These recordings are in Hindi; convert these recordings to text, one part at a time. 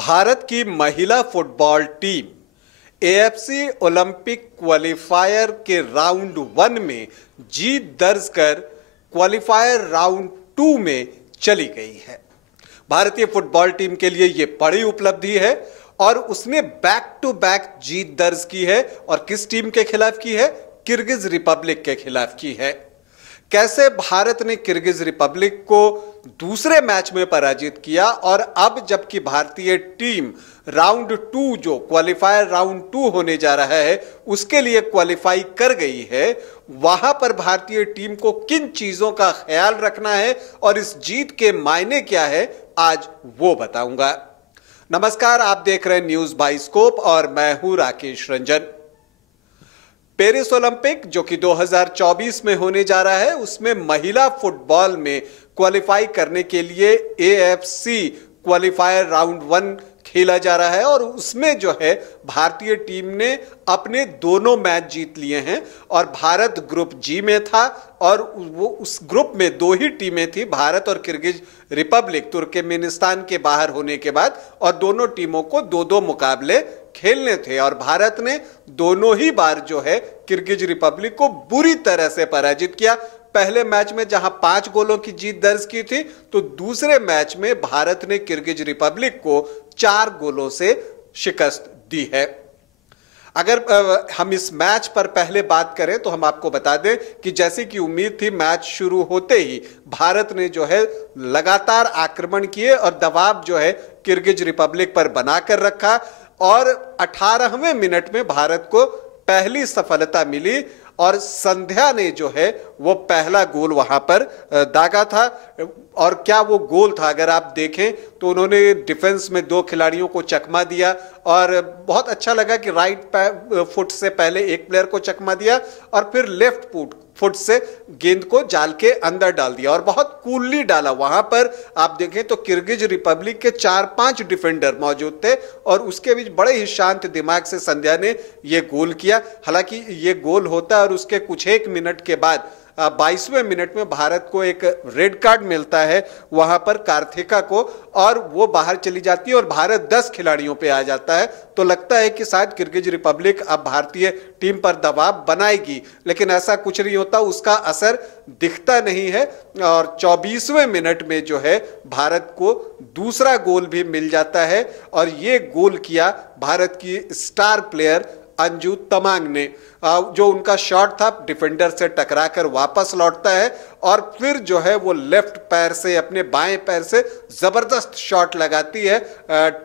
भारत की महिला football team AFC Olympic qualifier के राउंड 1 में जीत दर्ज कर क्वालिफायर राउंड 2 में चली गई है। भारतीय फुटबॉल टीम के लिए यह बड़ी उपलब्धि है और उसने बैक टू बैक जीत दर्ज की है। और किस टीम के खिलाफ की है? किर्गिज रिपब्लिक के खिलाफ की है। कैसे भारत ने किर्गिज रिपब्लिक को दूसरे मैच में पराजित किया और अब जबकि भारतीय टीम राउंड 2 जो क्वालिफायर राउंड 2 होने जा रहा है उसके लिए क्वालिफाई कर गई है, वहां पर भारतीय टीम को किन चीजों का ख्याल रखना है और इस जीत के मायने क्या है, आज वो बताऊंगा। नमस्कार, आप देख रहे हैं न्यूज बाइस्कोप और मैं हूं राकेश रंजन। पेरिस ओलंपिक जो कि 2024 में होने जा रहा है, उसमें महिला फुटबॉल में क्वालिफाई करने के लिए एएफसी क्वालिफायर राउंड 1 खेला जा रहा है और उसमें जो है भारतीय टीम ने अपने दोनों मैच जीत लिए हैं। और भारत ग्रुप जी में था और वो उस ग्रुप में दो ही टीमें थी, भारत और किर्गिज रिपब्लिक, तुर्कमेनिस्तान के बाहर होने के बाद, और दोनों टीमों को दो दो मुकाबले खेलने थे और भारत ने दोनों ही बार जो है किर्गिज रिपब्लिक को बुरी तरह से पराजित किया। पहले मैच में जहां 5 गोलों की जीत दर्ज की थी, तो दूसरे मैच में भारत ने किर्गिज रिपब्लिक को 4 गोलों से शिकस्त दी है। अगर हम इस मैच पर पहले बात करें तो हम आपको बता दें कि जैसी कि उम्मीद थी, मैच शुरू होते ही भारत ने जो है लगातार आक्रमण किए और दबाव जो है किर्गिज रिपब्लिक पर बनाकर रखा और 18वें मिनट में भारत को पहली सफलता मिली और संध्या ने जो है वो पहला गोल वहां पर दागा था। और क्या वो गोल था, अगर आप देखें तो उन्होंने डिफेंस में 2 खिलाड़ियों को चकमा दिया और बहुत अच्छा लगा कि राइट फुट से पहले एक प्लेयर को चकमा दिया और फिर लेफ्ट फुट से गेंद को जाल के अंदर डाल दिया और बहुत कूलली डाला। वहां पर आप देखें तो किर्गिज रिपब्लिक के 4-5 डिफेंडर मौजूद थे और उसके बीच बड़े ही शांत दिमाग से संध्या ने यह गोल किया। हालांकि ये गोल होता है और उसके कुछ एक मिनट के बाद 22वें मिनट में भारत को एक रेड कार्ड मिलता है वहां पर कार्थिका को, और वो बाहर चली जाती है और भारत 10 खिलाड़ियों पे आ जाता है। तो लगता है कि शायद किर्गिज रिपब्लिक अब भारतीय टीम पर दबाव बनाएगी, लेकिन ऐसा कुछ नहीं होता, उसका असर दिखता नहीं है। और 24वें मिनट में जो है भारत को दूसरा गोल भी मिल जाता है और ये गोल किया भारत की स्टार प्लेयर अंजू तमांग ने। जो उनका शॉट था डिफेंडर से टकराकर वापस लौटता है और फिर जो है वो लेफ्ट पैर से, अपने बाएं पैर से जबरदस्त शॉट लगाती है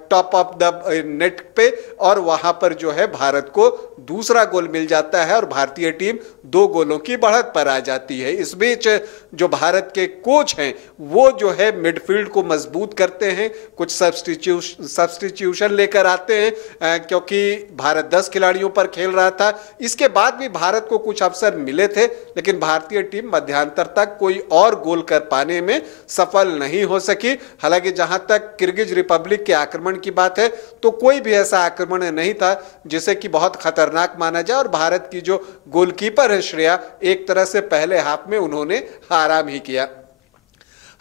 टॉप ऑफ द नेट पे और वहां पर जो है भारत को दूसरा गोल मिल जाता है और भारतीय टीम 2 गोलों की बढ़त पर आ जाती है। इस बीच जो भारत के कोच हैं वो जो है मिडफील्ड को मजबूत करते हैं, कुछ सब्स्टिट्यूशन लेकर आते हैं क्योंकि भारत 10 खिलाड़ियों पर खेल रहा था। इसके बाद भी भारत को कुछ अवसर मिले थे, लेकिन भारतीय टीम मध्यांतर तक कोई और गोल कर पाने में सफल नहीं हो सकी। हालांकि जहां तक किर्गिज रिपब्लिक के आक्रमण की बात है तो कोई भी ऐसा आक्रमण नहीं था जिसे कि बहुत खतरनाक माना जाए और भारत की जो गोलकीपर है श्रेया, एक तरह से पहले हाफ में उन्होंने आराम ही किया।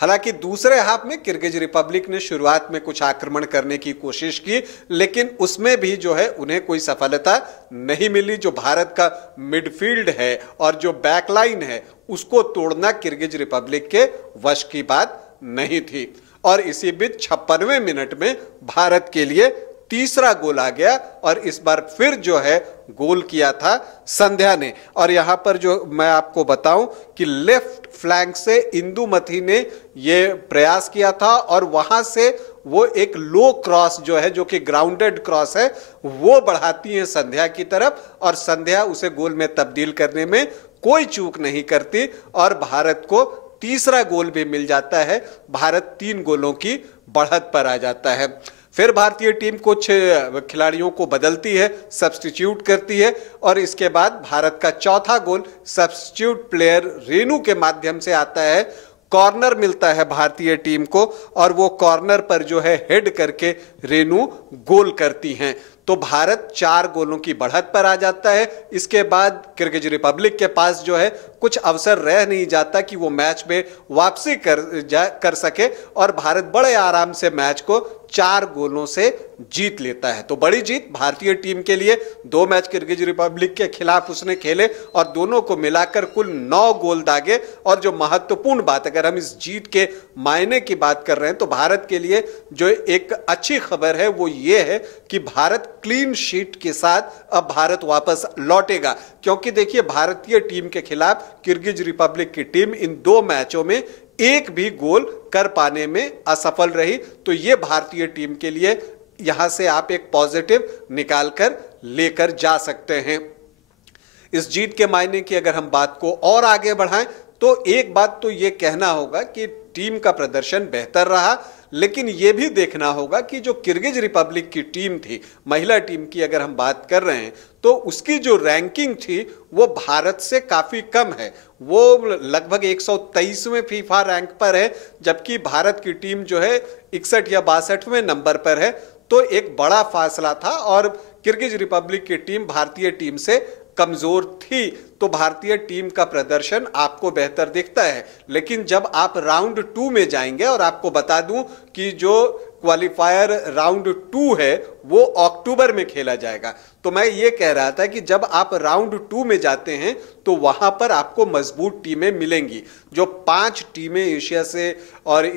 हालांकि दूसरे हाफ में किर्गिज रिपब्लिक ने शुरुआत में कुछ आक्रमण करने की कोशिश की, लेकिन उसमें भी जो है उन्हें कोई सफलता नहीं मिली। जो भारत का मिडफील्ड है और जो बैकलाइन है उसको तोड़ना किर्गिज रिपब्लिक के वश की बात नहीं थी। और इसी बीच 56वें मिनट में भारत के लिए तीसरा गोल आ गया और इस बार फिर जो है गोल किया था संध्या ने। और यहां पर जो मैं आपको बताऊं कि लेफ्ट फ्लैंक से इंदुमती ने ये प्रयास किया था और वहां से वो एक लो क्रॉस जो है, जो कि ग्राउंडेड क्रॉस है, वो बढ़ाती है संध्या की तरफ और संध्या उसे गोल में तब्दील करने में कोई चूक नहीं करती और भारत को तीसरा गोल भी मिल जाता है। भारत 3 गोलों की बढ़त पर आ जाता है। फिर भारतीय टीम कुछ खिलाड़ियों को बदलती है, सब्स्टिट्यूट करती है और इसके बाद भारत का चौथा गोल सब्स्टिट्यूट प्लेयर रेनू के माध्यम से आता है। कॉर्नर मिलता है भारतीय टीम को और वो कॉर्नर पर जो है हेड करके रेनू गोल करती हैं। तो भारत 4 गोलों की बढ़त पर आ जाता है। इसके बाद किर्गिज के पास जो है कुछ अवसर रह नहीं जाता कि वो मैच में वापसी कर सके और भारत बड़े आराम से मैच को 4 गोलों से जीत लेता है। तो बड़ी जीत भारतीय टीम के लिए। 2 मैच किर्गिज रिपब्लिक के खिलाफ उसने खेले और दोनों को मिलाकर कुल 9 गोल दागे। और जो महत्वपूर्ण बात, अगर हम इस जीत के मायने की बात कर रहे हैं, तो भारत के लिए जो एक अच्छी खबर है वो ये है कि भारत क्लीन शीट के साथ अब भारत वापस लौटेगा। क्योंकि देखिए, भारतीय टीम के खिलाफ किर्गिज रिपब्लिक की टीम इन 2 मैचों में एक भी गोल कर पाने में असफल रही। तो यह भारतीय टीम के लिए यहां से आप एक पॉजिटिव निकालकर लेकर जा सकते हैं। इस जीत के मायने की अगर हम बात को और आगे बढ़ाएं तो एक बात तो यह कहना होगा कि टीम का प्रदर्शन बेहतर रहा, लेकिन यह भी देखना होगा कि जो किर्गिज रिपब्लिक की टीम थी, महिला टीम की अगर हम बात कर रहे हैं, तो उसकी जो रैंकिंग थी वो भारत से काफी कम है। वो लगभग 123वें फीफा रैंक पर है, जबकि भारत की टीम जो है 61 या 62वें नंबर पर है। तो एक बड़ा फासला था और किर्गिज रिपब्लिक की टीम भारतीय टीम से कमजोर थी। तो भारतीय टीम का प्रदर्शन आपको बेहतर दिखता है। लेकिन जब आप राउंड 2 में जाएंगे, और आपको बता दूं कि जो क्वालिफायर राउंड 2 है वो अक्टूबर में खेला जाएगा, तो मैं ये कह रहा था कि जब आप राउंड 2 में जाते हैं तो वहां पर आपको मजबूत टीमें मिलेंगी। जो 5 टीमें एशिया से और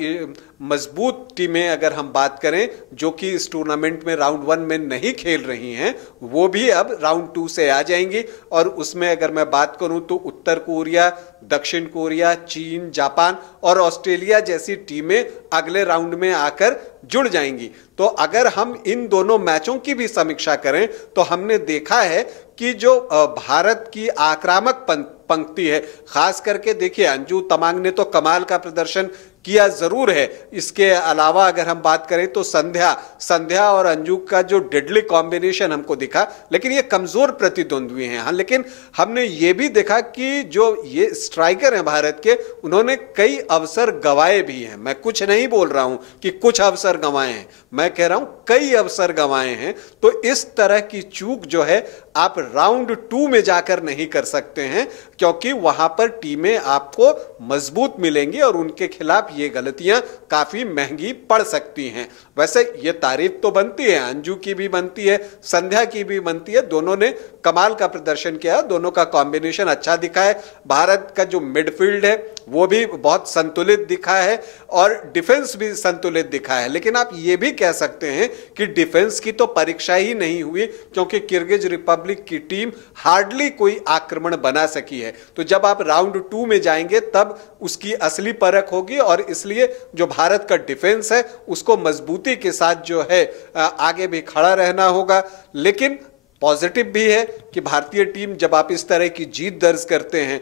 मजबूत टीमें अगर हम बात करें जो कि इस टूर्नामेंट में राउंड 1 में नहीं खेल रही हैं, वो भी अब राउंड 2 से आ जाएंगी। और उसमें अगर मैं बात करूं तो उत्तर कोरिया, दक्षिण कोरिया, चीन, जापान और ऑस्ट्रेलिया जैसी टीमें अगले राउंड में आकर जुड़ जाएंगी। तो अगर हम इन दोनों मैचों की भी समीक्षा करें तो हमने देखा है कि जो भारत की आक्रामक पंक्ति है, खास करके देखिए अंजू तमांग ने तो कमाल का प्रदर्शन किया जरूर है। इसके अलावा अगर हम बात करें तो संध्या और अंजू का जो डेडली कॉम्बिनेशन हमको दिखा, लेकिन ये कमजोर प्रतिद्वंद्वी हैं। हाँ, लेकिन हमने ये भी देखा कि जो ये स्ट्राइकर हैं भारत के, उन्होंने कई अवसर गंवाए भी हैं। मैं कुछ नहीं बोल रहा हूं कि कुछ अवसर गंवाए हैं, मैं कह रहा हूं कई अवसर गंवाए हैं। तो इस तरह की चूक जो है आप राउंड 2 में जाकर नहीं कर सकते हैं, क्योंकि वहां पर टीमें आपको मजबूत मिलेंगी और उनके खिलाफ ये गलतियां काफी महंगी पड़ सकती हैं। वैसे ये तारीफ तो बनती है, अंजू की भी बनती है, संध्या की भी बनती है। दोनों ने कमाल का प्रदर्शन किया, दोनों का कॉम्बिनेशन अच्छा दिखा है। भारत का जो मिडफील्ड है वो भी बहुत संतुलित दिखा है और डिफेंस भी संतुलित दिखा है। लेकिन आप ये भी कह सकते हैं कि डिफेंस की तो परीक्षा ही नहीं हुई, क्योंकि किर्गिज रिपब्लिक की टीम हार्डली कोई आक्रमण बना सकी है। तो जब आप राउंड 2 में जाएंगे तब उसकी असली परख होगी और इसलिए जो भारत का डिफेंस है उसको मजबूती के साथ जो है आगे भी खड़ा रहना होगा। लेकिन पॉजिटिव भी है कि भारतीय टीम जब आप इस तरह की जीत दर्ज करते हैं,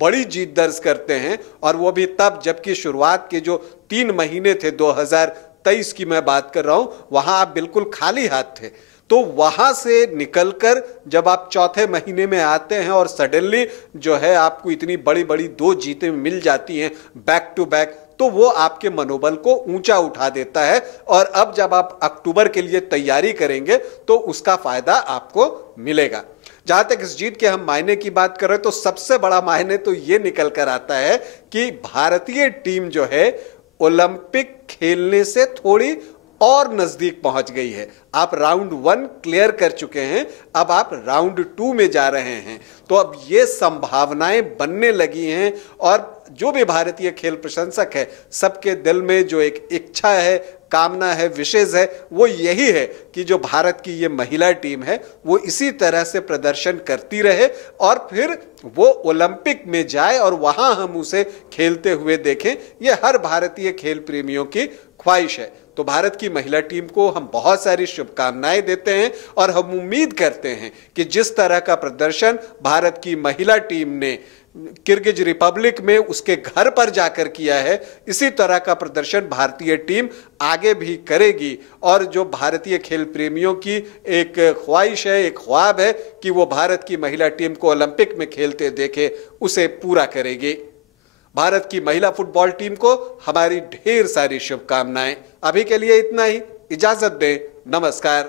बड़ी जीत दर्ज करते हैं, और वो भी तब जबकि शुरुआत के जो 3 महीने थे 2023 की मैं बात कर रहा हूं, वहां आप बिल्कुल खाली हाथ थे। तो वहां से निकलकर जब आप चौथे महीने में आते हैं और सडनली जो है आपको इतनी बड़ी बड़ी 2 जीतें मिल जाती हैं बैक टू बैक, तो वो आपके मनोबल को ऊंचा उठा देता है। और अब जब आप अक्टूबर के लिए तैयारी करेंगे तो उसका फायदा आपको मिलेगा। जहां तक इस जीत के हम मायने की बात कर रहे हैं तो सबसे बड़ा मायने तो ये निकल कर आता है कि भारतीय टीम जो है ओलंपिक खेलने से थोड़ी और नजदीक पहुंच गई है। आप राउंड 1 क्लियर कर चुके हैं, अब आप राउंड 2 में जा रहे हैं। तो अब ये संभावनाएं बनने लगी हैं और जो भी भारतीय खेल प्रशंसक है, सबके दिल में जो एक इच्छा है, कामना है, विशेष है, वो यही है कि जो भारत की ये महिला टीम है वो इसी तरह से प्रदर्शन करती रहे और फिर वो ओलंपिक में जाए और वहां हम उसे खेलते हुए देखें। ये हर भारतीय खेल प्रेमियों की ख्वाहिश है। तो भारत की महिला टीम को हम बहुत सारी शुभकामनाएं देते हैं और हम उम्मीद करते हैं कि जिस तरह का प्रदर्शन भारत की महिला टीम ने किर्गिज रिपब्लिक में उसके घर पर जाकर किया है, इसी तरह का प्रदर्शन भारतीय टीम आगे भी करेगी। और जो भारतीय खेल प्रेमियों की एक ख्वाहिश है, एक ख्वाब है कि वो भारत की महिला टीम को ओलंपिक में खेलते देखे, उसे पूरा करेगी। भारत की महिला फुटबॉल टीम को हमारी ढेर सारी शुभकामनाएं। अभी के लिए इतना ही। इजाजत दें, नमस्कार।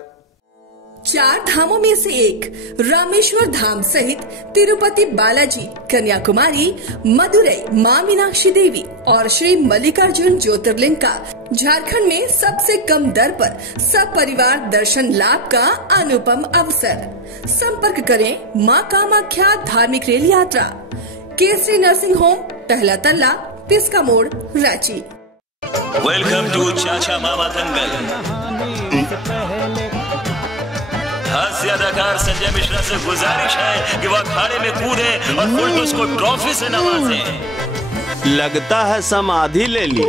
4 धामों में से एक रामेश्वर धाम सहित तिरुपति बालाजी, कन्याकुमारी, मदुरई मां मीनाक्षी देवी और श्री मल्लिकार्जुन ज्योतिर्लिंग का झारखंड में सबसे कम दर पर सब परिवार दर्शन लाभ का अनुपम अवसर। संपर्क करें मां कामाख्या धार्मिक रेल यात्रा, केसरी नर्सिंग होम, पहला तल्ला, तिस्का मोड़, रांची। वेलकम टू चाचा मामा दंगल। हास्य अदाकार संजय मिश्रा से गुजारिश है कि वह अखाड़े में कूदे और फुलटूस को ट्रॉफी से नवाजे। लगता है समाधि ले ली।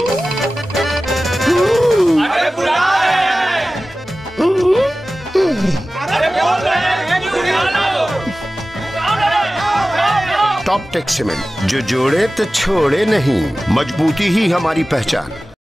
अरे बुला रहे हैं। अरे बोल रहे हैं कि बुला लो। टॉप टेक सीमेंट, जो जोड़े तो छोड़े नहीं, मजबूती ही हमारी पहचान।